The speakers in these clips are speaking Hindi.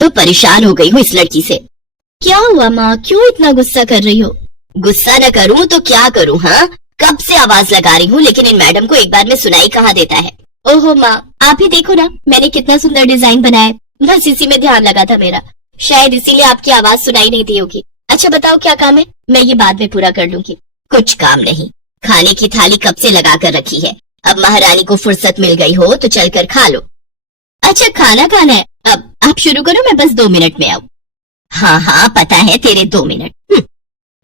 तो परेशान हो गई हूँ इस लड़की से। क्या हुआ माँ, क्यों इतना गुस्सा कर रही हो? गुस्सा न करूँ तो क्या करूँ? हाँ, कब से आवाज लगा रही हूँ लेकिन इन मैडम को एक बार में सुनाई कहाँ देता है। ओहो माँ, आप ही देखो ना, मैंने कितना सुंदर डिजाइन बनाया है, बस इसी में ध्यान लगा था मेरा, शायद इसीलिए आपकी आवाज सुनाई नहीं दी होगी। अच्छा बताओ क्या काम है, मैं ये बाद में पूरा कर लूंगी। कुछ काम नहीं, खाने की थाली कब से लगा कर रखी है, अब महारानी को फुर्सत मिल गई हो तो चलकर खा लो। अच्छा खाना खाना है, अब आप शुरू करो, मैं बस 2 मिनट में आऊँ। हाँ हाँ पता है तेरे 2 मिनट।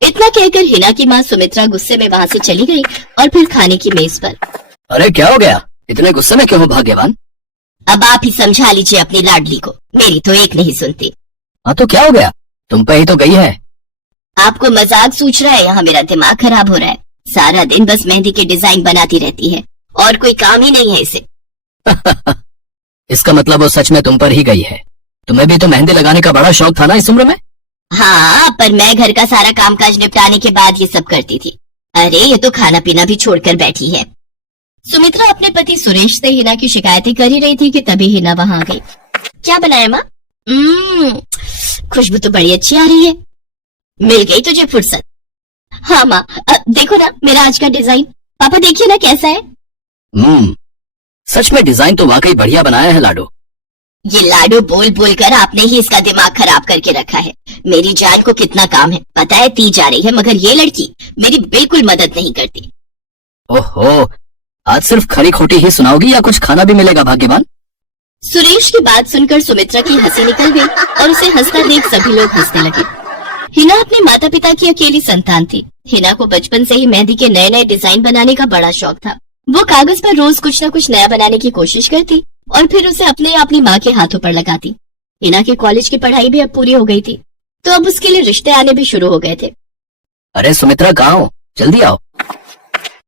इतना कहकर हिना की माँ सुमित्रा गुस्से में वहाँ से चली गई और फिर खाने की मेज पर। अरे क्या हो गया, इतने गुस्से में क्यों हो भाग्यवान? अब आप ही समझा लीजिए अपनी लाडली को, मेरी तो एक नहीं सुनती। हाँ तो क्या हो गया, तुम पे ही तो गई है। आपको मजाक सूझ रहा है? यहाँ मेरा दिमाग खराब हो रहा है, सारा दिन बस मेहंदी के डिजाइन बनाती रहती है और कोई काम ही नहीं है इसे। इसका मतलब वो सच में तुम पर ही गई है। तुम्हें भी तो मेहंदी लगाने का बड़ा शौक था ना इस उम्र में? हाँ, पर मैं घर का सारा कामकाज निपटाने के बाद ये सब करती थी। अरे ये तो खाना पीना भी छोड़कर बैठी है। सुमित्रा अपने पति सुरेश से हिना की शिकायतें कर ही रही थी कि तभी हिना वहां आ गई। क्या बनाया माँ? खुशबू तो बड़ी अच्छी आ रही है। मिल गई तुझे फुर्सत। हाँ माँ, देखो ना मेरा आज का डिजाइन, पापा देखिए ना कैसा है। सच में डिजाइन तो वाकई बढ़िया बनाया है लाडो। ये लाडो बोल बोल कर आपने ही इसका दिमाग खराब करके रखा है। मेरी जान को कितना काम है पता है, ती जा रही है, मगर ये लड़की मेरी बिल्कुल मदद नहीं करती। ओहो, आज सिर्फ खरी खोटी ही सुनाओगी या कुछ खाना भी मिलेगा भाग्यवान? सुरेश की बात सुनकर सुमित्रा की हंसी निकल गई और उसे हंसता देख सभी लोग हंसने लगे। हिना अपने माता पिता की अकेली संतान थी। हिना को बचपन से ही मेहंदी के नए नए डिजाइन बनाने का बड़ा शौक था। वो कागज पर रोज कुछ न कुछ नया बनाने की कोशिश करती और फिर उसे अपनी माँ के हाथों पर लगाती। हिना की कॉलेज की पढ़ाई भी अब पूरी हो गई थी, तो अब उसके लिए रिश्ते आने भी शुरू हो गए थे। अरे सुमित्रा कहाँ हो, जल्दी आओ।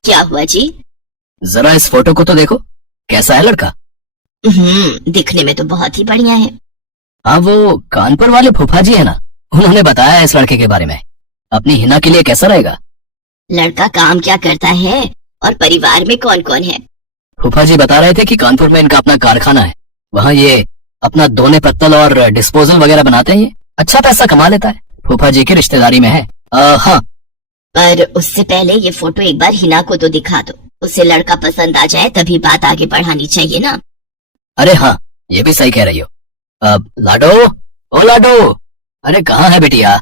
क्या हुआ जी? जरा इस फोटो को तो देखो, कैसा है लड़का? दिखने में तो बहुत ही बढ़िया है। हाँ, वो कानपुर वाले फूफा जी है ना, उन्होंने बताया इस लड़के के बारे में। अपनी हिना के लिए कैसा रहेगा? लड़का काम क्या करता है और परिवार में कौन कौन है? फूफा जी बता रहे थे कि कानपुर में इनका अपना कारखाना है, वहाँ ये अपना दोने पत्तल और डिस्पोजल वगैरह बनाते हैं। ये अच्छा पैसा कमा लेता है, फूफा जी की रिश्तेदारी में है। हाँ, पर उससे पहले ये फोटो एक बार हिना को तो दिखा दो, उसे लड़का पसंद आ जाए तभी बात आगे बढ़ानी चाहिए ना। अरे हाँ, ये भी सही कह रही हो। लाडो, ओ लाडो, अरे कहाँ है बेटिया?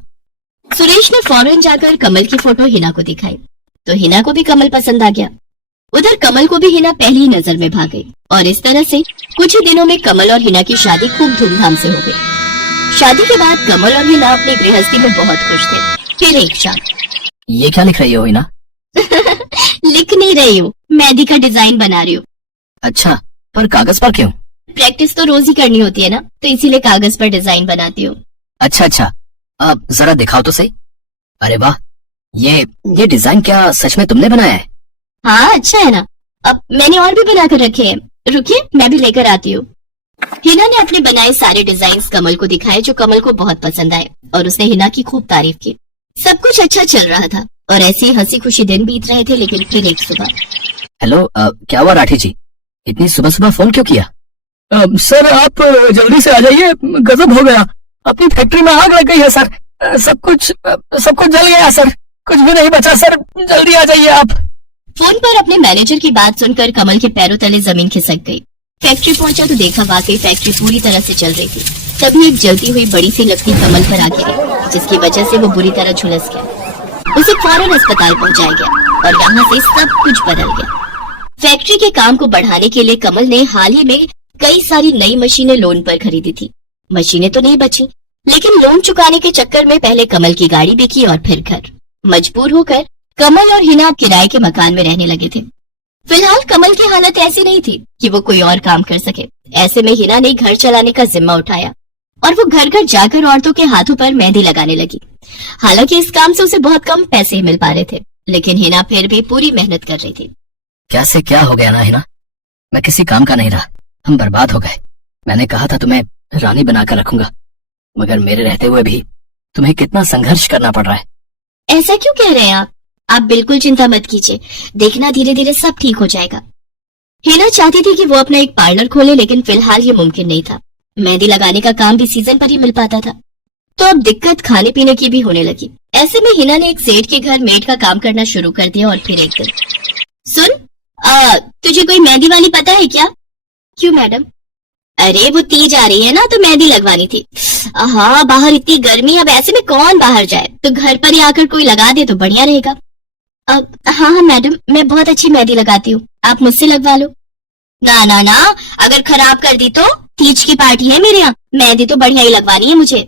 सुरेश ने फौरन जाकर कमल की फोटो हिना को दिखाई तो हिना को भी कमल पसंद आ गया। उधर कमल को भी हिना पहली ही नजर में भाग गई और इस तरह से कुछ ही दिनों में कमल और हिना की शादी खूब धूमधाम से हो गई। शादी के बाद कमल और हिना अपनी गृहस्थी में बहुत खुश थे। फिर एक शाम। ये क्या लिख रही हो हिना? लिख नहीं रही हूँ, मेहंदी का डिजाइन बना रही हूँ। अच्छा, पर कागज पर क्यों? प्रैक्टिस तो रोज ही करनी होती है ना, तो इसीलिए कागज पर डिजाइन बनाती हूँ। अच्छा, अब जरा दिखाओ तो सही। अरे वाह, ये डिजाइन क्या सच में तुमने बनाया है? हाँ अच्छा है ना, अब मैंने और भी बनाकर रखे हैं, रुकिए मैं भी लेकर आती हूँ। हिना ने अपने बनाए सारे डिजाइन कमल को दिखाए जो कमल को बहुत पसंद आए और उसने हिना की खूब तारीफ की। सब कुछ अच्छा चल रहा था और ऐसे ही हंसी खुशी दिन बीत रहे थे। लेकिन फिर एक सुबह। हेलो, क्या हुआ राठी जी, इतनी सुबह सुबह फोन क्यों किया? सर आप जल्दी से आ जाइए, गजब हो गया, अपनी फैक्ट्री में आग लग गई है सर, सब कुछ जल गया सर, कुछ भी नहीं बचा सर, जल्दी आ जाइए आप। फोन पर अपने मैनेजर की बात सुनकर कमल के पैरों तले जमीन खिसक गई। फैक्ट्री पहुंचा तो देखा वाकई फैक्ट्री पूरी तरह से जल रही थी। तभी एक जलती हुई बड़ी सी लकड़ी कमल पर आ गिरी, जिसकी वजह से वो बुरी तरह झुलस गया। उसे फौरन अस्पताल पहुंचाया गया और यहाँ से सब कुछ बदल गया। फैक्ट्री के काम को बढ़ाने के लिए कमल ने हाल ही में कई सारी नई मशीनें लोन पर खरीदी थी। मशीनें तो नहीं बची, लेकिन लोन चुकाने के चक्कर में पहले कमल की गाड़ी बिकी और फिर घर। मजबूर होकर कमल और हिना किराए के मकान में रहने लगे थे। फिलहाल कमल की हालत ऐसी नहीं थी कि वो कोई और काम कर सके। ऐसे में हिना ने घर चलाने का जिम्मा उठाया और वो घर घर जाकर औरतों के हाथों पर मेहंदी लगाने लगी। हालांकि इस काम से उसे बहुत कम पैसे ही मिल पा रहे थे, लेकिन हिना फिर भी पूरी मेहनत कर रही थी। क्या से क्या हो गया ना हिना, मैं किसी काम का नहीं रहा, हम बर्बाद हो गए। मैंने कहा था तुम्हें रानी बनाकर रखूंगा, मगर मेरे रहते हुए भी तुम्हें कितना संघर्ष करना पड़ रहा है। ऐसा क्यों कह रहे हैं आप बिल्कुल चिंता मत कीजिए, देखना धीरे धीरे सब ठीक हो जाएगा। हिना चाहती थी कि वो अपना एक पार्लर खोले, लेकिन फिलहाल ये मुमकिन नहीं था। मेहंदी लगाने का काम भी सीजन पर ही मिल पाता था। तो अब दिक्कत खाने पीने की भी होने लगी। ऐसे में हिना ने एक सेठ के घर मेड का काम करना शुरू कर दिया और फिर एक दिन, सुन, तुझे कोई मेहंदी वाली पता है क्या? क्यों मैडम? अरे वो तीज आ रही है ना, तो मेहंदी लगवानी थी। हाँ, बाहर इतनी गर्मी, अब ऐसे में कौन बाहर जाए, तो घर पर ही आकर कोई लगा दे तो बढ़िया रहेगा। अब हाँ हाँ मैडम, मैं बहुत अच्छी मेहंदी लगाती हूँ, आप मुझसे लगवा लो। ना ना ना, अगर खराब कर दी तो? तीज की पार्टी है मेरे यहाँ, मेहंदी तो बढ़िया ही लगवानी है मुझे।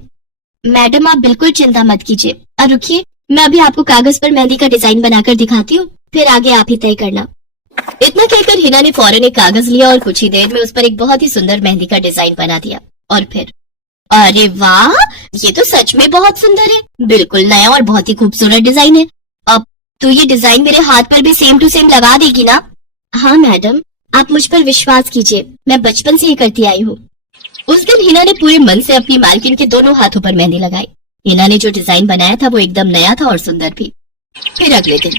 मैडम आप बिल्कुल चिंता मत कीजिए, और रुकिए, मैं अभी आपको कागज पर मेहंदी का डिजाइन बनाकर दिखाती हूँ, फिर आगे आप ही तय करना। इतना कहकर हिना ने फौरन एक कागज लिया और कुछ ही देर में उस पर एक बहुत ही सुंदर मेहंदी का डिजाइन बना दिया। और फिर, अरे वाह, ये तो सच में बहुत सुंदर है, बिल्कुल नया और बहुत ही खूबसूरत डिजाइन है। अब तो ये डिजाइन मेरे हाथ पर भी सेम टू सेम लगा देगी ना? हाँ मैडम, आप मुझ पर विश्वास कीजिए, मैं बचपन से ही करती आई हूँ। उस दिन हिना ने पूरे मन से अपनी मालकिन के दोनों हाथों पर मेहंदी लगाई। हिना ने जो डिजाइन बनाया था वो एकदम नया था और सुंदर भी। फिर अगले दिन,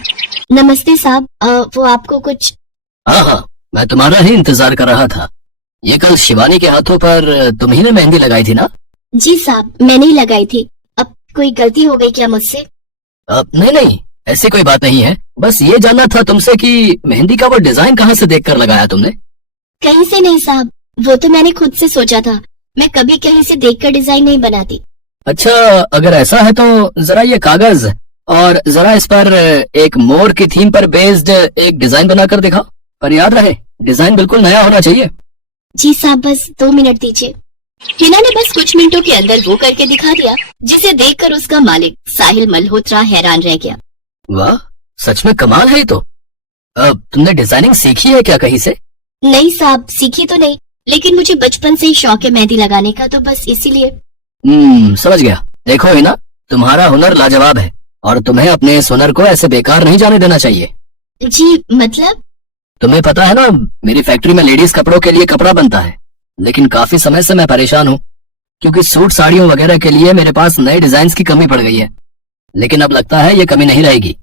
नमस्ते साहब, वो आपको कुछ? हाँ हाँ, मैं तुम्हारा ही इंतजार कर रहा था। ये कल शिवानी के हाथों पर तुम ही ने मेहंदी लगाई थी ना? जी साहब, मैंने ही लगाई थी। अब कोई गलती हो गई क्या मुझसे? नहीं नहीं, ऐसी कोई बात नहीं है। बस ये जानना था तुमसे कि मेहंदी का वो डिजाइन कहाँ से देखकर लगाया तुमने? कहीं से नहीं साहब, वो तो मैंने खुद से सोचा था, मैं कभी कहीं से देखकर डिजाइन नहीं बनाती। अच्छा, अगर ऐसा है तो जरा ये कागज और जरा इस पर एक मोर की थीम पर बेस्ड एक डिजाइन बनाकर दिखाओ, पर याद रहे डिजाइन बिल्कुल नया होना चाहिए। जी साहब, बस 2 मिनट दीजिए। हिना ने बस कुछ मिनटों के अंदर वो करके दिखा दिया, जिसे देखकर उसका मालिक साहिल मल्होत्रा हैरान रह गया। वाह, सच में कमाल है ये तो। अब तुमने डिजाइनिंग सीखी है क्या कहीं से? नहीं साहब, सीखी तो नहीं, लेकिन मुझे बचपन से ही शौक है मेहंदी लगाने का, तो बस इसीलिए। समझ गया। देखो है ना, तुम्हारा हुनर लाजवाब है और तुम्हें अपने इस हुनर को ऐसे बेकार नहीं जाने देना चाहिए। जी मतलब? तुम्हें पता है ना, मेरी फैक्ट्री में लेडीज कपड़ों के लिए कपड़ा बनता है, लेकिन काफी समय से मैं परेशान हूँ क्योंकि सूट साड़ियों वगैरह के लिए मेरे पास नए डिजाइन की कमी पड़ गई है। लेकिन अब लगता है ये कमी नहीं रहेगी।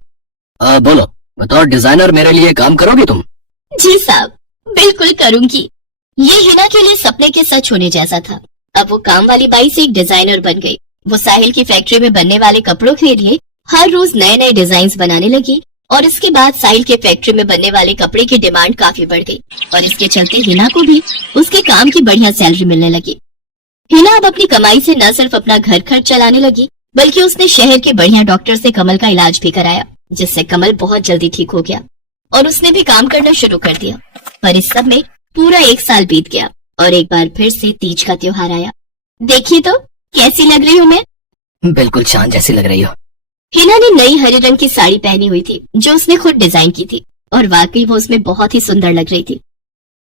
बोलो, बतौर डिजाइनर मेरे लिए काम करोगी तुम? जी साहब, बिल्कुल करूंगी। ये हिना के लिए सपने के सच होने जैसा था। अब वो काम वाली बाई से एक डिजाइनर बन गई। वो साहिल की फैक्ट्री में बनने वाले कपड़ों के लिए हर रोज नए नए डिजाइन बनाने लगी और इसके बाद साहिल के फैक्ट्री में बनने वाले कपड़े की डिमांड काफी बढ़ गई और इसके चलते हिना को भी उसके काम की बढ़िया सैलरी मिलने लगी। हिना अब अपनी कमाई से न सिर्फ अपना घर खर्च चलाने लगी, बल्कि उसने शहर के बढ़िया डॉक्टर से कमल का इलाज भी कराया, जिससे कमल बहुत जल्दी ठीक हो गया और उसने भी काम करना शुरू कर दिया। पर इस सब में पूरा 1 साल बीत गया और एक बार फिर से तीज का त्योहार आया। देखिए तो कैसी लग रही हूँ मैं? बिल्कुल चांद जैसी लग रही हो। हिना ने नई हरे रंग की साड़ी पहनी हुई थी जो उसने खुद डिजाइन की थी और वाकई वो उसमें बहुत ही सुंदर लग रही थी।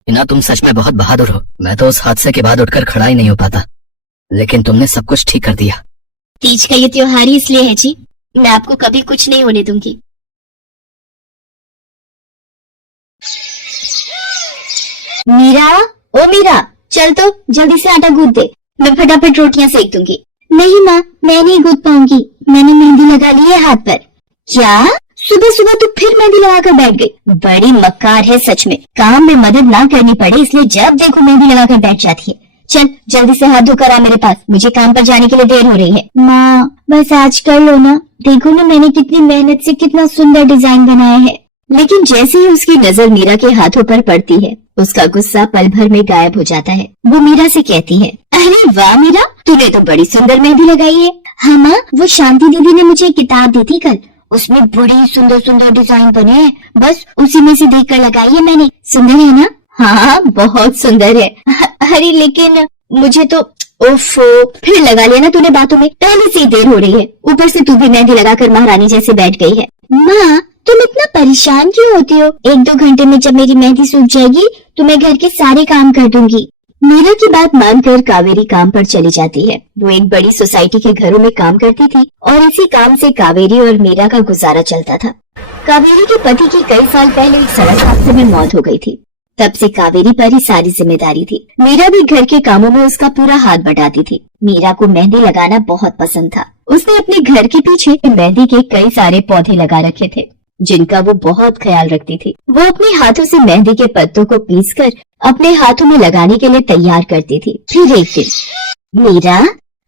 हिना, तुम सच में बहुत बहादुर हो। मैं तो उस हादसे के बाद उठकर खड़ा ही नहीं हो पाता, लेकिन तुमने सब कुछ ठीक कर दिया। तीज का ये त्योहार ही इसलिए है जी, मैं आपको कभी कुछ नहीं होने दूंगी। मीरा, ओ मीरा, चल तो जल्दी से आटा गूंथ दे, मैं फटाफट रोटियां सेक दूंगी। नहीं माँ, मैं नहीं गूंथ पाऊंगी, मैंने मेहंदी लगा ली है हाथ पर। क्या? सुबह सुबह तू फिर मेहंदी लगाकर बैठ गई? बड़ी मक्कार है सच में, काम में मदद ना करनी पड़े इसलिए जब देखो मेहंदी लगाकर बैठ जाती है। चल जल्दी से हाथ धोकर आ मेरे पास, मुझे काम पर जाने के लिए देर हो रही है। माँ बस आज कर लो ना, देखो ना मैंने कितनी मेहनत से कितना सुंदर डिजाइन बनाया है। लेकिन जैसे ही उसकी नजर मीरा के हाथों पर पड़ती है, उसका गुस्सा पल भर में गायब हो जाता है। वो मीरा से कहती है, अरे वाह मीरा, तूने तो बड़ी सुंदर मेहंदी लगाई है। हाँ माँ, वो शांति दीदी ने मुझे एक किताब दी थी कल, उसमें बड़ी सुंदर सुंदर डिजाइन बने हैं, बस उसी में से देख कर लगाई है मैंने। सुंदर है ना? हाँ बहुत सुंदर है। अरे लेकिन मुझे तो, ओफो, फिर लगा लिया ना तूने बातों में, पहले से ही देर हो रही है, ऊपर से तू भी मेहंदी लगाकर महारानी जैसे बैठ गई है। माँ तुम इतना परेशान क्यों होती हो? 1-2 घंटे में जब मेरी मेहंदी सूख जाएगी तो मैं घर के सारे काम कर दूंगी। मीरा की बात मानकर कावेरी काम पर चली जाती है। वो एक बड़ी सोसाइटी के घरों में काम करती थी और इसी काम से कावेरी और मीरा का गुजारा चलता था। कावेरी के पति की कई साल पहले एक सड़क हादसे में मौत हो गई थी। तब से कावेरी पर ही सारी जिम्मेदारी थी। मीरा भी घर के कामों में उसका पूरा हाथ बटाती थी। मीरा को मेहंदी लगाना बहुत पसंद था। उसने अपने घर के पीछे मेहंदी के कई सारे पौधे लगा रखे थे। जिनका वो बहुत ख्याल रखती थी। वो अपने हाथों से मेहंदी के पत्तों को पीसकर अपने हाथों में लगाने के लिए तैयार करती थी। फिर एक दिन, मीरा,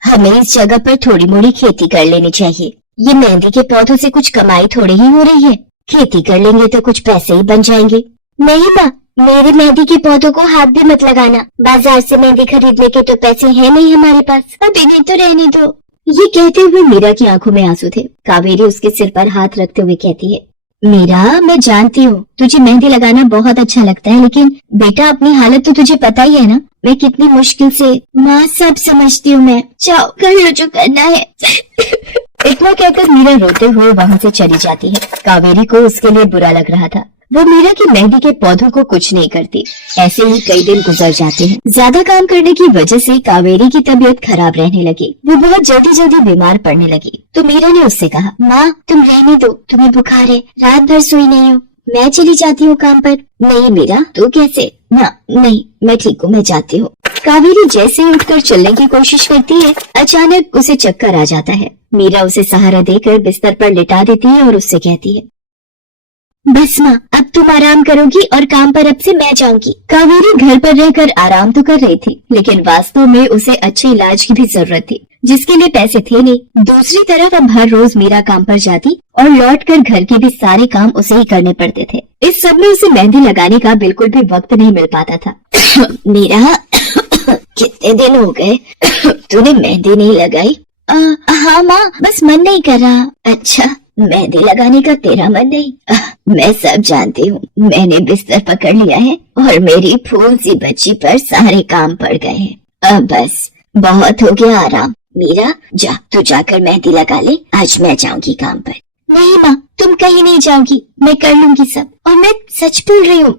हमें इस जगह पर थोड़ी मोड़ी खेती कर लेनी चाहिए। ये मेहंदी के पौधों से कुछ कमाई थोड़ी ही हो रही है, खेती कर लेंगे तो कुछ पैसे ही बन जाएंगे। नहीं माँ, मेरे मेहंदी के पौधों को हाथ भी मत लगाना, बाजार से मेहंदी खरीदने के तो पैसे हैं नहीं हमारे पास, अभी नहीं तो रहने दो। ये कहते हुए मीरा की आंखों में आंसू थे। कावेरी उसके सिर पर हाथ रखते हुए कहती है, मीरा, मैं जानती हूँ तुझे मेहंदी लगाना बहुत अच्छा लगता है, लेकिन बेटा अपनी हालत तो तुझे पता ही है ना, मैं कितनी मुश्किल से। माँ, सब समझती हूँ मैं, जाओ कर लो जो करना है। इतना कहकर मीरा रोते हुए वहाँ से चली जाती है। कावेरी को उसके लिए बुरा लग रहा था। वो मीरा की मेहंदी के पौधों को कुछ नहीं करती। ऐसे ही कई दिन गुजर जाते हैं। ज्यादा काम करने की वजह से कावेरी की तबीयत खराब रहने लगी। वो बहुत जल्दी जल्दी बीमार पड़ने लगी। तो मीरा ने उससे कहा, माँ, तुम रहने दो, तुम्हें बुखार है, रात भर सोई नहीं हो, मैं चली जाती हूँ काम पर। नहीं मीरा, तू कैसे? ना नहीं, मैं ठीक हूँ, मैं जाती हूँ। कावेरी जैसे उठकर चलने की कोशिश करती है, अचानक उसे चक्कर आ जाता है। मीरा उसे सहारा देकर बिस्तर पर लिटा देती है और उससे कहती है, बस माँ, अब तुम आराम करोगी और काम पर अब से मैं जाऊंगी। कावेरी घर पर रहकर आराम तो कर रही थी, लेकिन वास्तव में उसे अच्छे इलाज की भी जरूरत थी, जिसके लिए पैसे थे नहीं। दूसरी तरफ अब हर रोज मीरा काम पर जाती और लौटकर घर के भी सारे काम उसे ही करने पड़ते थे। इस सब में उसे मेहंदी लगाने का बिल्कुल भी वक्त नहीं मिल पाता था। मीरा, कितने दिन हो गए तूने मेहंदी नहीं लगाई? हाँ माँ, बस मन नहीं कर रहा। अच्छा, मेहंदी लगाने का तेरा मन नहीं? मैं सब जानती हूँ। मैंने बिस्तर पकड़ लिया है और मेरी फूल सी बच्ची पर सारे काम पड़ गए हैं। अब बस बहुत हो गया आराम। मीरा, जा, तू जाकर मेहंदी लगा ले, आज मैं जाऊंगी काम पर। नहीं माँ, तुम कहीं नहीं जाओगी, मैं कर लूंगी सब। और मैं सच बोल रही हूँ,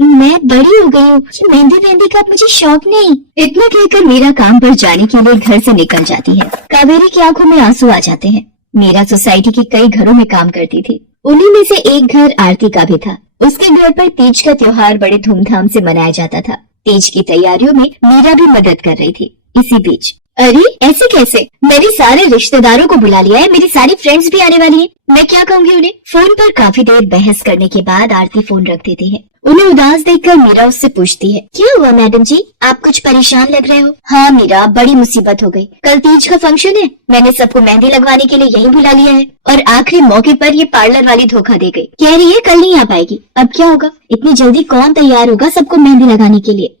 मैं बड़ी हो गई हूँ, मेहंदी का मुझे शौक नहीं। इतना कहकर मीरा काम पर जाने के लिए घर से निकल जाती है। कावेरी की आंखों में आंसू आ जाते हैं। मीरा सोसाइटी के कई घरों में काम करती थी। उन्हीं में से एक घर आरती का भी था। उसके घर पर तीज का त्योहार बड़े धूमधाम से मनाया जाता था। तीज की तैयारियों में मीरा भी मदद कर रही थी। इसी बीच, अरे ऐसे कैसे? मैंने सारे रिश्तेदारों को बुला लिया है, मेरी सारी फ्रेंड्स भी आने वाली है, मैं क्या कहूँगी उन्हें? फोन पर काफी देर बहस करने के बाद आरती फोन रख देती है। उन्हें उदास देखकर मीरा उससे पूछती है, क्या हुआ मैडम जी, आप कुछ परेशान लग रहे हो? हाँ मीरा, बड़ी मुसीबत हो गई। कल तीज का फंक्शन है, मैंने सबको मेहंदी लगवाने के लिए यहीं बुला लिया है और आखिरी मौके पर ये पार्लर वाली धोखा दे गई। कह रही है कल नहीं आ पाएगी। अब क्या होगा? इतनी जल्दी कौन तैयार होगा सबको मेहंदी लगाने के लिए?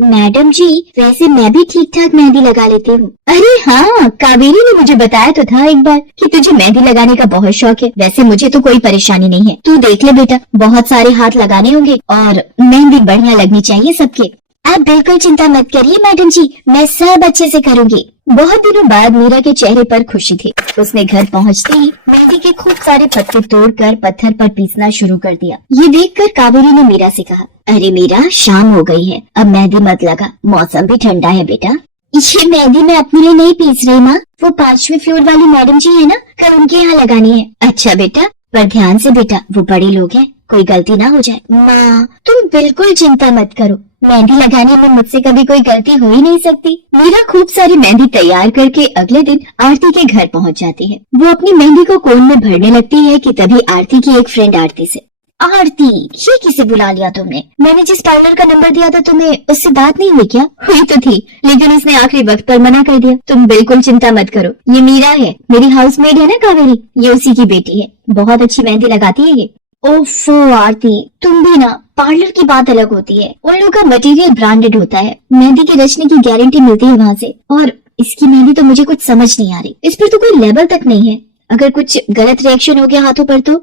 मैडम जी, वैसे मैं भी ठीक ठाक मेहंदी लगा लेती हूँ। अरे हाँ, कावेरी ने मुझे बताया तो था एक बार कि तुझे मेहंदी लगाने का बहुत शौक है। वैसे मुझे तो कोई परेशानी नहीं है, तू देख ले बेटा, बहुत सारे हाथ लगाने होंगे और मेहंदी बढ़िया लगनी चाहिए सबके। आप बिल्कुल चिंता मत करिए मैडम जी, मैं सब अच्छे से करूँगी। बहुत दिनों बाद मीरा के चेहरे पर खुशी थी। उसने घर पहुंचते ही मेहंदी के खूब सारे पत्ते तोड़कर पत्थर पर पीसना शुरू कर दिया। ये देखकर कावेरी ने मीरा से कहा, अरे मीरा, शाम हो गई है, अब मेहंदी मत लगा, मौसम भी ठंडा है बेटा। ये मेहंदी मैं अपने लिए नहीं पीस रही माँ, वो 5वें फ्लोर वाली मैडम जी है ना, कल उनके यहाँ लगानी है। अच्छा बेटा, पर ध्यान से बेटा, वो बड़े लोग हैं, कोई गलती ना हो जाए। माँ, तुम बिल्कुल चिंता मत करो, मेहंदी लगाने में मुझसे कभी कोई गलती हो ही नहीं सकती। मीरा खूब सारी मेहंदी तैयार करके अगले दिन आरती के घर पहुंच जाती है। वो अपनी मेहंदी को कोन में भरने लगती है कि तभी आरती की एक फ्रेंड आरती से, आरती, ये किसे बुला लिया तुमने? मैंने जिस पार्लर का नंबर दिया था तुम्हें, उससे बात नहीं हुई क्या? हुई तो थी, लेकिन उसने आखिरी वक्त पर मना कर दिया। तुम बिल्कुल चिंता मत करो, ये मीरा है, मेरी हाउसमेट है ना कावेरी, ये उसी की बेटी है, बहुत अच्छी मेहंदी लगाती है ये। ओफो आरती, तुम भी ना, पार्लर की बात अलग होती है, उन लोगों का मटेरियल ब्रांडेड होता है, मेहंदी के रचने की गारंटी मिलती है वहाँ से, और इसकी मेहंदी तो मुझे कुछ समझ नहीं आ रही, इस पर तो कोई लेबल तक नहीं है, अगर कुछ गलत रिएक्शन हो गया हाथों पर तो।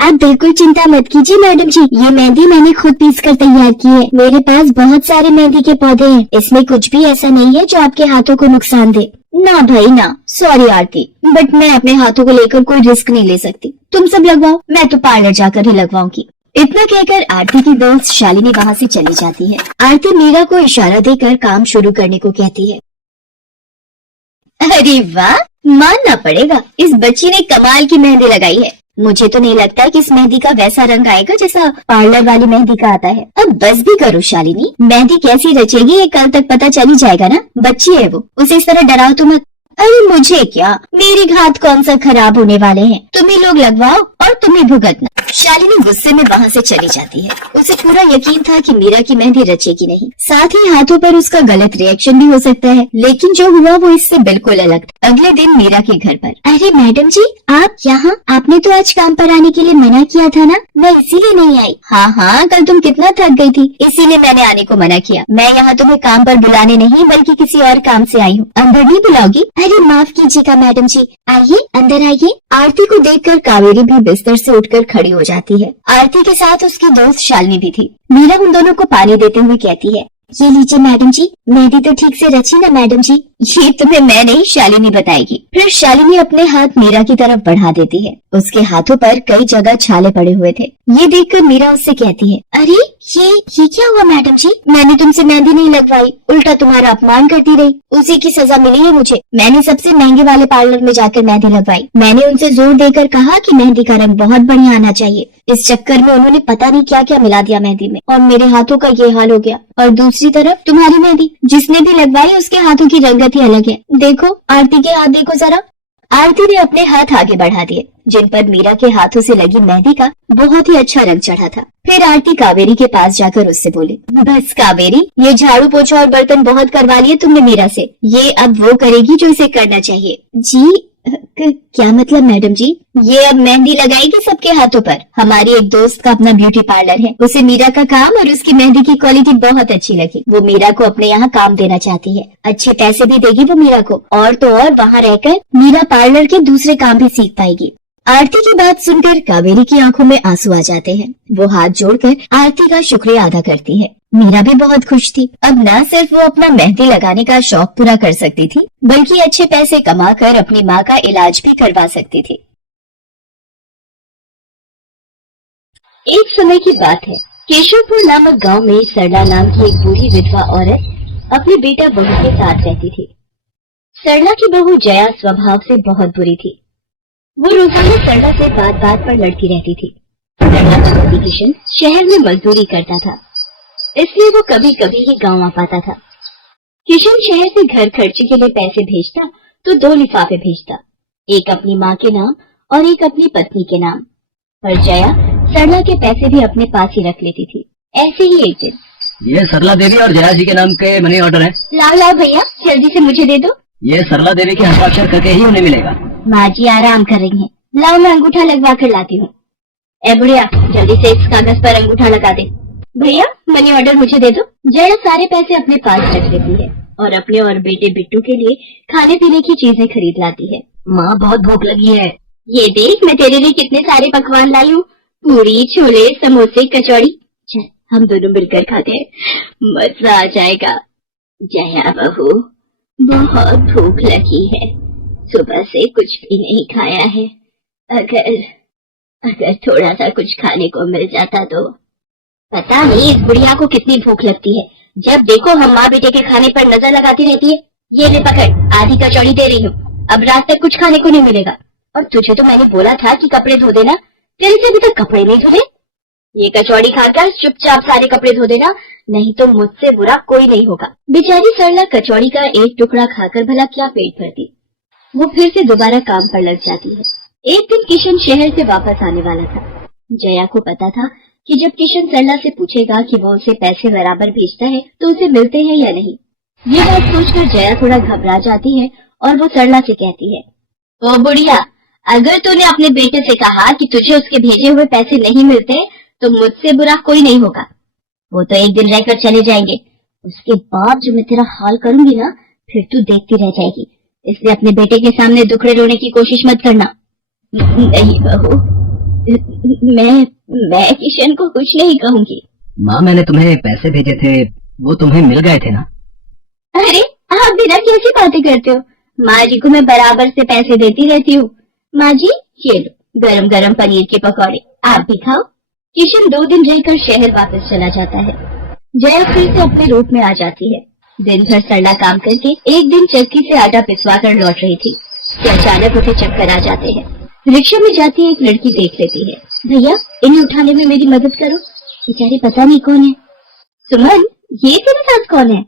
आप बिल्कुल चिंता मत कीजिए मैडम जी, ये मेहंदी मैंने खुद पीस कर तैयार की है, मेरे पास बहुत सारे मेहंदी के पौधे हैं, इसमें कुछ भी ऐसा नहीं है जो आपके हाथों को नुकसान दे। ना भाई ना, सॉरी आरती, बट मैं अपने हाथों को लेकर कोई रिस्क नहीं ले सकती, तुम सब लगवाओ, मैं तो पार्लर जाकर ही लगवाऊंगी। इतना कहकर आरती की दोस्त शालिनी वहाँ से चली जाती है। आरती मीरा को इशारा देकर काम शुरू करने को कहती है। अरे वाह, मानना पड़ेगा, इस बच्ची ने कमाल की मेहंदी लगाई है। मुझे तो नहीं लगता कि इस मेहंदी का वैसा रंग आएगा जैसा पार्लर वाली मेहंदी का आता है। अब बस भी करो शालिनी, मेहंदी कैसी रचेगी ये कल तक पता चल ही जाएगा ना, बच्ची है वो, उसे इस तरह डराओ तो मत। अरे मुझे क्या, मेरे हाथ कौन सा खराब होने वाले हैं, तुम ही लोग लगवाओ और तुम ही भुगतना। शालिनी गुस्से में वहाँ से चली जाती है। उसे पूरा यकीन था कि मीरा की मेहंदी रचेगी नहीं, साथ ही हाथों पर उसका गलत रिएक्शन भी हो सकता है, लेकिन जो हुआ वो इससे बिल्कुल अलग था। अगले दिन मीरा के घर पर। अरे मैडम जी, आप यहाँ? आपने तो आज काम पर आने के लिए मना किया था ना, मैं इसीलिए नहीं आई। हाँ, कल तुम कितना थक गई थी, इसीलिए मैंने आने को मना किया। मैं यहाँ तुम्हें काम पर बुलाने नहीं बल्कि किसी और काम से आई हूँ। अंदर नहीं बुलाओगी? अरे माफ कीजिएगा मैडम जी, आइए अंदर आइए। आरती को देखकर कावेरी भी बिस्तर से उठकर खड़ी हो जाती है। आरती के साथ उसकी दोस्त शालिनी भी थी। मीरा उन दोनों को पानी देते हुए कहती है, ये लीजिए मैडम जी, मेहंदी तो ठीक से रची ना मैडम जी? ये तुम्हें मैं नहीं शालिनी बताएगी। फिर शालिनी अपने हाथ मीरा की तरफ बढ़ा देती है। उसके हाथों पर कई जगह छाले पड़े हुए थे। ये देखकर मीरा उससे कहती है, अरे ये क्या हुआ मैडम जी? मैंने तुमसे मेहंदी नहीं लगवाई, उल्टा तुम्हारा अपमान करती रही। उसी की सजा मिली है मुझे। मैंने सबसे महंगे वाले पार्लर में जाकर मेहंदी लगवाई। मैंने उनसे जोर देकर कहा कि मेहंदी का रंग बहुत बढ़िया आना चाहिए। इस चक्कर में उन्होंने पता नहीं क्या क्या मिला दिया मेहंदी में, और मेरे हाथों का ये हाल हो गया। और दूसरी तरफ तुम्हारी मेहंदी, जिसने भी लगवाई उसके हाथों की रंगत ही अलग है। देखो आरती के हाथ देखो जरा। आरती ने अपने हाथ आगे बढ़ा दिए, जिन पर मीरा के हाथों से लगी मेहंदी का बहुत ही अच्छा रंग चढ़ा था। फिर आरती कावेरी के पास जाकर उससे बोली, बस कावेरी, ये झाड़ू पोछा और बर्तन बहुत करवा लिए तुमने मीरा से। ये अब वो करेगी जो इसे करना चाहिए। जी क्या मतलब मैडम जी? ये अब मेहंदी लगाएगी सबके हाथों पर। हमारी एक दोस्त का अपना ब्यूटी पार्लर है, उसे मीरा का काम और उसकी मेहंदी की क्वालिटी बहुत अच्छी लगी। वो मीरा को अपने यहाँ काम देना चाहती है। अच्छे पैसे भी देगी वो मीरा को, और तो और वहाँ रहकर मीरा पार्लर के दूसरे काम भी सीख पाएगी। आरती की बात सुनकर कावेरी की आंखों में आंसू आ जाते हैं। वो हाथ जोड़कर आरती का शुक्रिया अदा करती है। मीरा भी बहुत खुश थी। अब न सिर्फ वो अपना मेहंदी लगाने का शौक पूरा कर सकती थी, बल्कि अच्छे पैसे कमाकर अपनी माँ का इलाज भी करवा सकती थी। एक समय की बात है, केशवपुर नामक गांव में सरला नाम की एक बूढ़ी विधवा औरत अपने बेटा बहू के साथ रहती थी। सरला की बहू जया स्वभाव से बहुत बुरी थी। वो रोजाना सरला से बात बात पर लड़ती रहती थी। सरला का पति किशन शहर में मजदूरी करता था, इसलिए वो कभी कभी ही गांव आ पाता था। किशन शहर से घर खर्चे के लिए पैसे भेजता तो 2 लिफाफे भेजता, एक अपनी माँ के नाम और एक अपनी पत्नी के नाम। पर जया सरला के पैसे भी अपने पास ही रख लेती थी। ऐसे ही एक दिन, ये सरला देवी और जया जी के नाम के मनी ऑर्डर है। लाओ भैया, जल्दी से मुझे दे दो। ये सरला देवी के हस्ताक्षर करके ही उन्हें मिलेगा। माँ जी आराम कर रही हैं। लाओ मैं अंगूठा लगवा कर लाती हूँ। ए बुढ़िया, जल्दी से इस कागज पर अंगूठा लगा दे। भैया मनी ऑर्डर मुझे दे दो। जया सारे पैसे अपने पास रख लेती है और अपने और बेटे बिट्टू के लिए खाने पीने की चीजें खरीद लाती है। माँ बहुत भूख लगी है। ये देख मैं तेरे लिए कितने सारे पकवान लाई हूँ, पूरी, छोले, समोसे, कचौड़ी। चल हम दोनों मिलकर खाते हैं, मजा आ जाएगा। जया बहू, बहुत भूख लगी है, सुबह से कुछ भी नहीं खाया है। अगर थोड़ा सा कुछ खाने को मिल जाता तो। पता नहीं इस बुढ़िया को कितनी भूख लगती है, जब देखो हम माँ बेटे के खाने पर नजर लगाती रहती है। ये ले पकड़, आधी कचौड़ी दे रही हूँ, अब रात तक कुछ खाने को नहीं मिलेगा। और तुझे तो मैंने बोला था कि कपड़े धो देना, तेरे से अभी तक कपड़े नहीं धोए। ये कचौड़ी खाकर चुपचाप सारे कपड़े धो देना, नहीं तो मुझसे बुरा कोई नहीं होगा। बेचारी सरला कचौड़ी का एक टुकड़ा खाकर भला क्या पेट भरती। वो फिर से दोबारा काम पर लग जाती है। एक दिन किशन शहर से वापस आने वाला था। जया को पता था कि जब किशन सरला से पूछेगा कि वो उसे पैसे बराबर भेजता है तो उसे मिलते हैं या नहीं। ये बात सोचकर जया थोड़ा घबरा जाती है और वो सरला से कहती है, ओ बुढ़िया, अगर तूने अपने बेटे से कहा कि तुझे उसके भेजे हुए पैसे नहीं मिलते तो मुझसे बुरा कोई नहीं होगा। वो तो एक दिन रहकर चले जाएंगे, उसके बाद जो मैं तेरा हाल करूंगी ना, फिर तू देखती रह जाएगी। इसलिए अपने बेटे के सामने दुखड़े रोने की कोशिश मत करना। नहीं बहू, मैं किशन को कुछ नहीं कहूंगी। माँ मैंने तुम्हें पैसे भेजे थे, वो तुम्हें मिल गए थे ना? अरे आप बिना कैसी बातें करते हो, माँ जी को मैं बराबर से पैसे देती रहती हूँ। माँ जी ये लो गरम गरम पनीर के पकौड़े, आप भी खाओ। किशन 2 दिन रहकर शहर वापस चला जाता है। जया फिर से अपने रूप में आ जाती है। दिन भर सरला काम करके एक दिन चक्की से आटा पिसवा कर लौट रही थी कि अचानक उसे चक्कर आ जाते हैं। रिक्शा में जाती एक लड़की देख लेती है। भैया इन्हें उठाने में मेरी मदद करो, बेचारी पता नहीं कौन है। सुमन, ये तेरे साथ कौन है?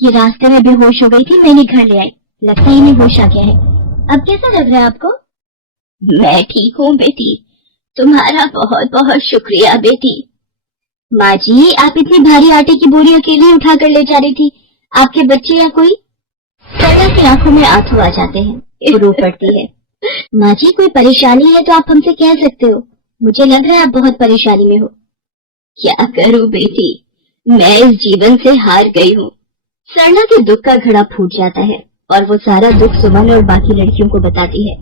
ये रास्ते में बेहोश हो गई थी, मैंने घर ले आई। लगता ही नहीं होश आ गया है। अब कैसा लग रहा है आपको? मैं ठीक हूँ बेटी, तुम्हारा बहुत बहुत शुक्रिया बेटी। माँ जी, आप इतनी भारी आटे की बोरी अकेले उठा कर ले जा रही थी, आपके बच्चे या कोई? सरला की आंखों में आंसू आ जाते हैं, रो पड़ती है। माँ जी, कोई परेशानी है तो आप हमसे कह सकते हो, मुझे लग रहा है आप बहुत परेशानी में हो। क्या करूँ बेटी, मैं इस जीवन से हार गई हूँ। सरला के दुख का घड़ा फूट जाता है और वो सारा दुख सुमन और बाकी लड़कियों को बताती है।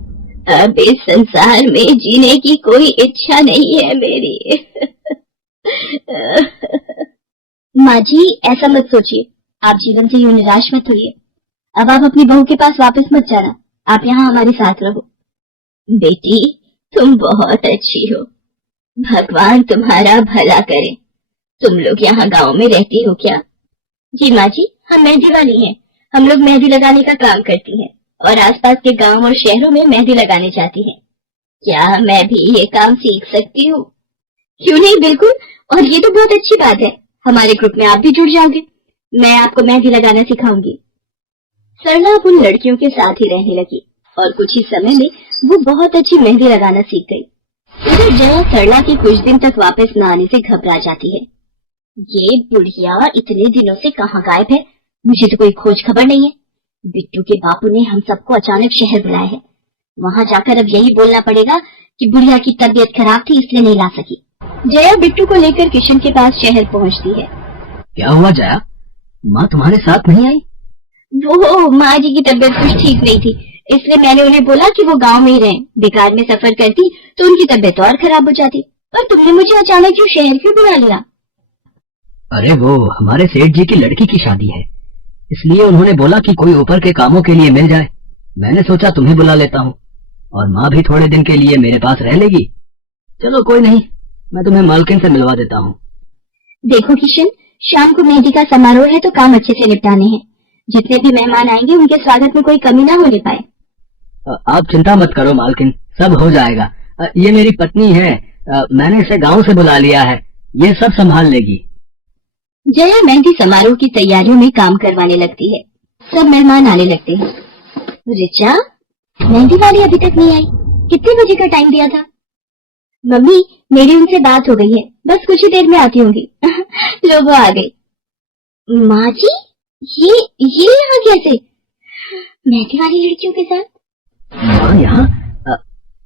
अब इस संसार में जीने की कोई इच्छा नहीं है मेरी। माँ जी, ऐसा मत सोचिए, आप जीवन से यूं निराश मत होइए। अब आप अपनी बहू के पास वापस मत जाना, आप यहाँ हमारे साथ रहो। बेटी, तुम बहुत अच्छी हो, भगवान तुम्हारा भला करे। तुम लोग यहाँ गांव में रहती हो क्या? जी माँ जी, हम मेहंदी वाली हैं। हम लोग मेहंदी लगाने का काम करती हैं और आसपास के गांव और शहरों में मेहंदी लगाने जाती हैं। क्या मैं भी ये काम सीख सकती हूँ? क्यों नहीं, बिल्कुल, और ये तो बहुत अच्छी बात है। हमारे ग्रुप में आप भी जुड़ जाओगे, मैं आपको मेहंदी लगाना सिखाऊंगी। सरला अब उन लड़कियों के साथ ही रहने लगी और कुछ ही समय में वो बहुत अच्छी मेहंदी लगाना सीख गई। इधर जया सरला के कुछ दिन तक वापस न आने से घबरा जाती है। ये बुढ़िया इतने दिनों से कहाँ गायब है, मुझे तो कोई खोज खबर नहीं है। बिट्टू के बापू ने हम सबको अचानक शहर बुलाया है, वहाँ जाकर अब यही बोलना पड़ेगा कि बुढ़िया की तबीयत खराब थी इसलिए नहीं ला सकी। जया बिट्टू को लेकर किशन के पास शहर पहुँचती है। क्या हुआ जया, माँ तुम्हारे साथ नहीं आई? वो माँ जी की तबीयत कुछ ठीक नहीं थी, इसलिए मैंने उन्हें बोला कि वो गांव में ही रहें। बेकार में सफर करती तो उनकी तबीयत और खराब हो जाती। और तुमने मुझे अचानक क्यों शहर क्यों बुला लिया? अरे वो हमारे सेठ जी की लड़की की शादी है, इसलिए उन्होंने बोला कि कोई ऊपर के कामों के लिए मिल जाए। मैंने सोचा तुम्हें बुला लेता हूँ, और माँ भी थोड़े दिन के लिए मेरे पास रह लेगी। चलो कोई नहीं, मैं तुम्हें मालकिन से मिलवा देता हूँ। देखो किशन, शाम को मेहंदी का समारोह है तो काम अच्छे से निपटाने हैं। जितने भी मेहमान आएंगे उनके स्वागत में कोई कमी ना होने पाए। आप चिंता मत करो मालकिन, सब हो जाएगा। ये मेरी पत्नी है, मैंने इसे गांव से बुला लिया है, ये सब संभाल लेगी। जया मेहंदी समारोह की तैयारियों में काम करवाने लगती है। सब मेहमान आने लगते हैं। रिचा, मेहंदी वाली अभी तक नहीं आई, कितने बजे का टाइम दिया था? मम्मी, मेरी उनसे बात हो गई है, बस कुछ ही देर में आती होंगी। लो वो आ गई। माँ जी, ये यहाँ कैसे? मेहंदी वाली लड़कियों के साथ? माँ यहाँ?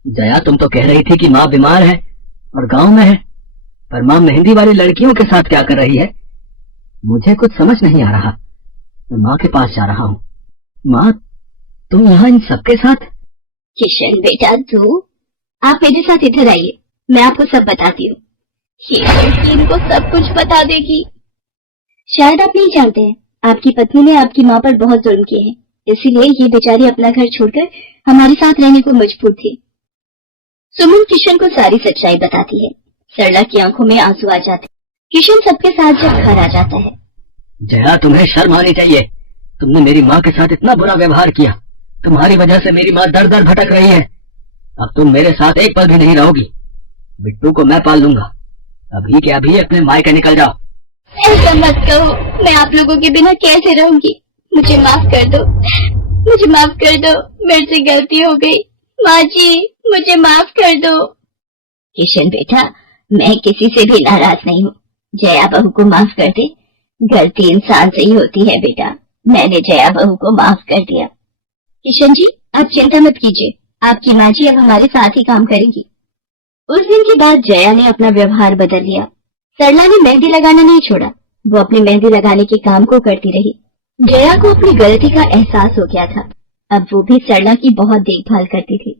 जया तुम तो कह रही थी कि माँ बीमार है और गांव में है, पर माँ मेहंदी वाली लड़कियों के साथ क्या कर रही है? मुझे कुछ समझ नहीं आ रहा। मैं माँ के पास जा रहा हूँ। माँ, तुम यहाँ इन सबके साथ? किशन बेटा, तू आप मेरे साथ इधर आइए, मैं आपको सब बताती हूँ। ये लड़की इनको सब कुछ बता देगी। शायद आप नहीं जानते हैं, आपकी पत्नी ने आपकी माँ पर बहुत जुल्म किए हैं, इसीलिए ये बेचारी अपना घर छोड़कर हमारे साथ रहने को मजबूर थी। सुमन किशन को सारी सच्चाई बताती है। सरला की आंखों में आंसू आ जाते। किशन सबके साथ जब घर आ जाता है। जया, तुम्हें शर्म आनी चाहिए, तुमने मेरी माँ के साथ इतना बुरा व्यवहार किया। तुम्हारी वजह से मेरी माँ दर दर भटक रही है। अब तुम मेरे साथ एक पल भी नहीं रहोगी। बिट्टू को मैं पाल लूंगा, अभी के अभी अपने मायके निकल जाओ। ऐसा मत कहो, मैं आप लोगों के बिना कैसे रहूंगी? मुझे माफ कर दो, मुझे माफ कर दो, मेरे से गलती हो गई। माँ जी, मुझे माफ कर दो। किशन बेटा, मैं किसी से भी नाराज नहीं हूँ, जया बहू को माफ कर दे। गलती इंसान से ही होती है बेटा, मैंने जया बहू को माफ कर दिया। किशन जी, आप चिंता मत कीजिए, आपकी माँ जी अब हमारे साथ ही काम करेगी। उस दिन के बाद जया ने अपना व्यवहार बदल लिया। सरला ने मेहंदी लगाना नहीं छोड़ा, वो अपनी मेहंदी लगाने के काम को करती रही। जया को अपनी गलती का एहसास हो गया था, अब वो भी सरला की बहुत देखभाल करती थी।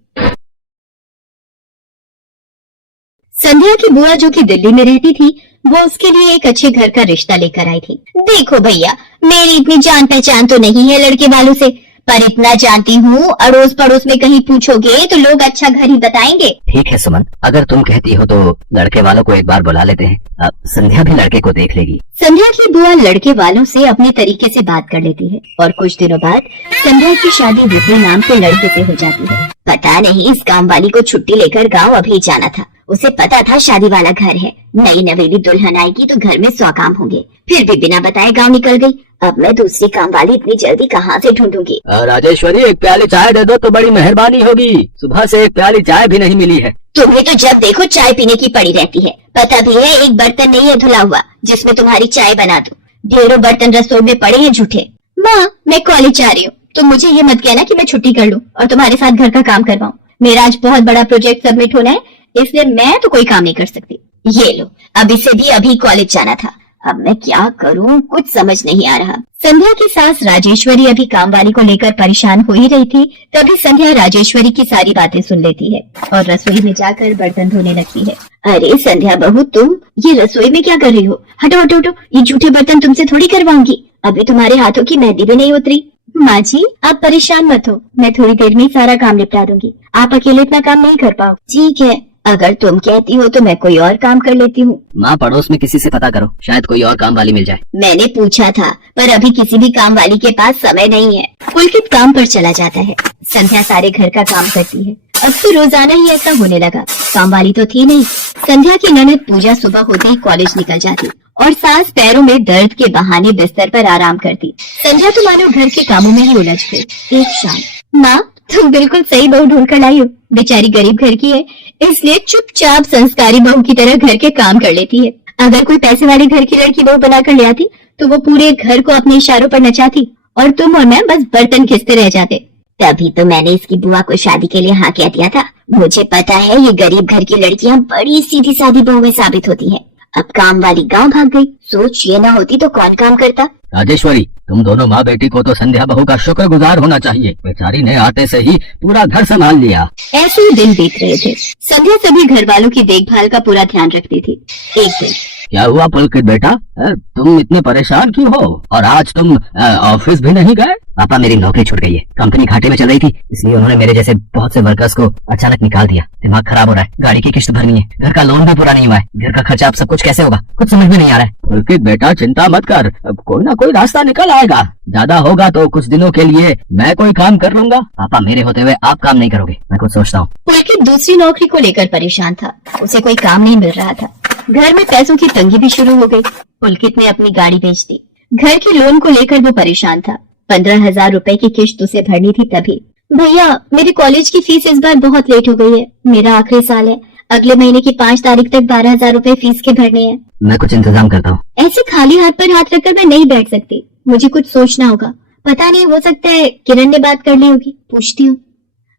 संध्या की बुआ जो कि दिल्ली में रहती थी, वो उसके लिए एक अच्छे घर का रिश्ता लेकर आई थी। देखो भैया, मेरी इतनी जान पहचान तो नहीं है लड़के वालों से, पर इतना जानती हूँ, अड़ोस पड़ोस में कहीं पूछोगे तो लोग अच्छा घर ही बताएंगे। ठीक है सुमन, अगर तुम कहती हो तो लड़के वालों को एक बार बुला लेते हैं। अब संध्या भी लड़के को देख लेगी। संध्या की बुआ लड़के वालों से अपने तरीके से बात कर लेती है और कुछ दिनों बाद संध्या की शादी विपिन नाम के लड़के से हो जाती है। पता नहीं इस काम वाली को छुट्टी लेकर गाँव अभी जाना था, उसे पता था शादी वाला घर है, नई नवेली दुल्हन आएगी तो घर में 100 काम होंगे, फिर भी बिना बताए गांव निकल गई। अब मैं दूसरी काम वाली इतनी जल्दी कहाँ से ढूंढूंगी। राजेश्वरी, एक प्याली चाय दे दो तो बड़ी मेहरबानी होगी। सुबह से एक प्याली चाय भी नहीं मिली है। तुम्हें तो जब देखो चाय पीने की पड़ी रहती है। पता भी है एक बर्तन नहीं है धुला हुआ जिसमें तुम्हारी चाय बना दूं। ढेरों बर्तन रसोई में पड़े हैं झूठे। माँ, मैं कॉलेज जा रही हूँ, तो मुझे ये मत कहना कि मैं छुट्टी कर लूँ और तुम्हारे साथ घर का काम करवाऊँ। मेरा आज बहुत बड़ा प्रोजेक्ट सबमिट होना है, इसलिए मैं तो कोई काम नहीं कर सकती। ये लो, अब इससे भी अभी कॉलेज जाना था। अब मैं क्या करूं, कुछ समझ नहीं आ रहा। संध्या की सास राजेश्वरी अभी काम वाली को लेकर परेशान हो ही रही थी, तभी संध्या राजेश्वरी की सारी बातें सुन लेती है और रसोई में जाकर बर्तन धोने लगती है। अरे संध्या बहू, तुम ये रसोई में क्या कर रही हो? हटो हटो हटो, ये झूठे बर्तन तुमसे थोड़ी करवाऊंगी। अभी तुम्हारे हाथों की मेहंदी भी नहीं उतरी। माँ जी, आप परेशान मत हो, मैं थोड़ी देर में ही सारा काम निपटा दूंगी। आप अकेले इतना काम नहीं कर पाओ। ठीक है, अगर तुम कहती हो तो मैं कोई और काम कर लेती हूँ। माँ, पड़ोस में किसी से पता करो, शायद कोई और काम वाली मिल जाए। मैंने पूछा था, पर अभी किसी भी काम वाली के पास समय नहीं है। पुलकित काम पर चला जाता है, संध्या सारे घर का काम करती है। अब तो रोजाना ही ऐसा होने लगा। काम वाली तो थी नहीं। संध्या की ननद पूजा सुबह होते ही कॉलेज निकल जाती और सास पैरों में दर्द के बहाने बिस्तर पर आराम करती। संध्या तो मानो घर के कामों में ही उलझ गई। एक शाम, माँ, तुम बिल्कुल सही बहू ढूंढ कर लाई हो। बेचारी गरीब घर की है, इसलिए चुपचाप संस्कारी बहू की तरह घर के काम कर लेती है। अगर कोई पैसे वाले घर की लड़की बहू बनाकर ले आती तो वो पूरे घर को अपने इशारों पर नचाती और तुम और मैं बस बर्तन घिसते रह जाते। तभी तो मैंने इसकी बुआ को शादी के लिए हाँ कह दिया था। मुझे पता है ये गरीब घर की लड़कियां बड़ी सीधी सादी बहू में साबित होती हैं। अब काम वाली गांव भाग गई। सोच ये ना होती तो कौन काम करता। राजेश्वरी, तुम दोनों माँ बेटी को तो संध्या बहू का शुक्रगुजार होना चाहिए। बेचारी ने आते से ही पूरा घर संभाल लिया। ऐसे ही दिन बीत रहे थे। संध्या सभी घर वालों की देखभाल का पूरा ध्यान रखती थी। एक दिन, क्या हुआ पुलकित बेटा, तुम इतने परेशान क्यों हो? और आज तुम ऑफिस भी नहीं गए? पापा, मेरी नौकरी छूट गई है। कंपनी घाटे में चल रही थी, इसलिए उन्होंने मेरे जैसे बहुत से वर्कर्स को अचानक निकाल दिया। दिमाग खराब हो रहा है, गाड़ी की किस्त भरनी है, घर का लोन भी पूरा नहीं हुआ है, घर का खर्चा अब सब कुछ कैसे होगा, कुछ समझ में नहीं आ रहा है। पुलकित बेटा, चिंता मत कर, अब कोई ना कोई रास्ता निकल आएगा। ज्यादा होगा तो कुछ दिनों के लिए मैं कोई काम कर लूंगा। पापा, मेरे होते हुए आप काम नहीं करोगे, मैं कुछ सोचता हूँ। पुलकित दूसरी नौकरी को लेकर परेशान था। उसे कोई काम नहीं मिल रहा था। घर में पैसों की तंगी भी शुरू हो गई। पुलकित ने अपनी गाड़ी बेच दी। घर के लोन को लेकर वो परेशान था। 15,000 रुपए की किश्त उसे भरनी थी। तभी, भैया, मेरे कॉलेज की फीस इस बार बहुत लेट हो गई है। मेरा आखिरी साल है, अगले महीने की 5 तारीख तक 12,000 रुपए फीस के भरने हैं। मैं कुछ इंतजाम करता हूँ। ऐसे खाली हाथ पर हाथ रखकर मैं नहीं बैठ सकती, मुझे कुछ सोचना होगा। पता नहीं, हो सकता है किरण ने बात कर ली होगी, पूछती हूँ।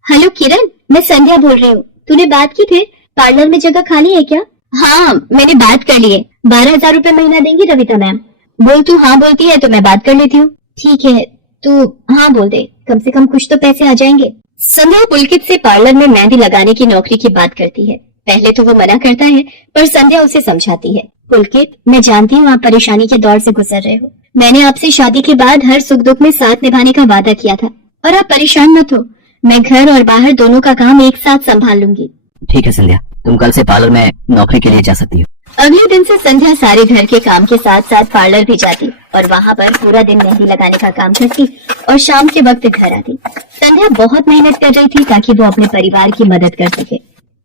हेलो किरण, मैं संध्या बोल रही हूँ। तूने बात की थी, पार्लर में जगह खाली है क्या? हाँ, मैंने बात कर ली है। 12,000 रुपए महीना देंगी रविता मैम। बोल, तू हाँ बोलती है तो मैं बात कर लेती हूँ। ठीक है, तू हाँ बोल दे, कम से कम कुछ तो पैसे आ जाएंगे। संध्या पुलकित से पार्लर में मेहंदी लगाने की नौकरी की बात करती है। पहले तो वो मना करता है, पर संध्या उसे समझाती है। पुलकित, मैं जानती हूँ आप परेशानी के दौर से गुजर रहे हो। मैंने आपसे शादी के बाद हर सुख दुख में साथ निभाने का वादा किया था, और आप परेशान मत हो। मैं घर और बाहर दोनों का काम एक साथ संभाल लूंगी। ठीक है संध्या, तुम कल से पार्लर में नौकरी के लिए जा सकती हो। अगले दिन से संध्या सारे घर के काम के साथ साथ पार्लर भी जाती और वहाँ पर पूरा दिन मेहंदी लगाने का काम करती और शाम के वक्त घर आती। संध्या बहुत मेहनत कर रही थी ताकि वो अपने परिवार की मदद कर सके।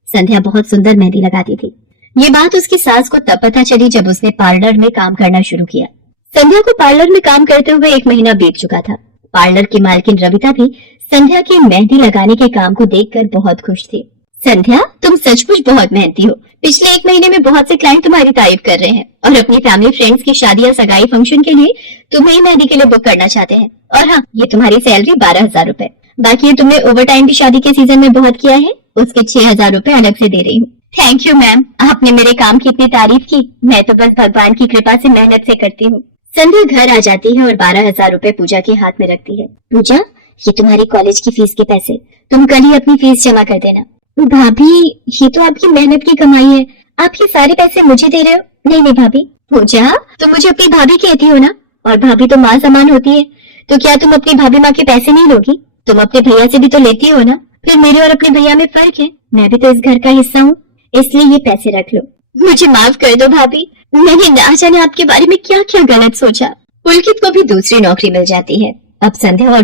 संध्या बहुत सुंदर मेहंदी लगाती थी। ये बात उसकी सास को तब पता चली जब उसने पार्लर में काम करना शुरू किया। संध्या को पार्लर में काम करते हुए 1 महीना बीत चुका था। पार्लर की मालकिन रविता भी संध्या के मेहंदी लगाने के काम को देखकर बहुत खुश थी। संध्या, तुम सचमुच बहुत मेहनती हो। पिछले 1 महीने में बहुत से क्लाइंट तुम्हारी तारीफ कर रहे हैं और अपनी फैमिली फ्रेंड्स की शादी या सगाई फंक्शन के लिए तुम्हें ही मेहंदी के लिए बुक करना चाहते हैं। और हाँ, ये तुम्हारी सैलरी 12,000 रुपए। बाकी ये तुमने ओवर टाइम भी शादी के सीजन में बहुत किया है, उसके 6,000 रुपए अलग से दे रही हूँ। थैंक यू मैम, आपने मेरे काम की इतनी तारीफ की। मैं तो बस भगवान की कृपा से मेहनत से करती हूँ। संध्या घर आ जाती है और 12,000 रुपए पूजा के हाथ में रखती है। पूजा, ये तुम्हारी कॉलेज की फीस के पैसे, तुम कल ही अपनी फीस जमा कर देना। भाभी, ये तो आपकी मेहनत की कमाई है, आप ये सारे पैसे मुझे दे रहे हो? नहीं नहीं भाभी। पूजा, तुम मुझे अपनी भाभी कहती हो ना, और भाभी तो माँ समान होती है, तो क्या तुम अपनी भाभी माँ के पैसे नहीं लोगी? तुम अपने भैया से भी तो लेती हो ना। फिर मेरे और अपने भैया में फर्क है, मैं भी तो इस घर का हिस्सा हूँ, इसलिए ये पैसे रख लो। मुझे माफ कर दो भाभी, मैंने ना जाने आपके बारे में क्या क्या गलत सोचा। पुलकित को भी दूसरी नौकरी मिल जाती है। अब संध्या और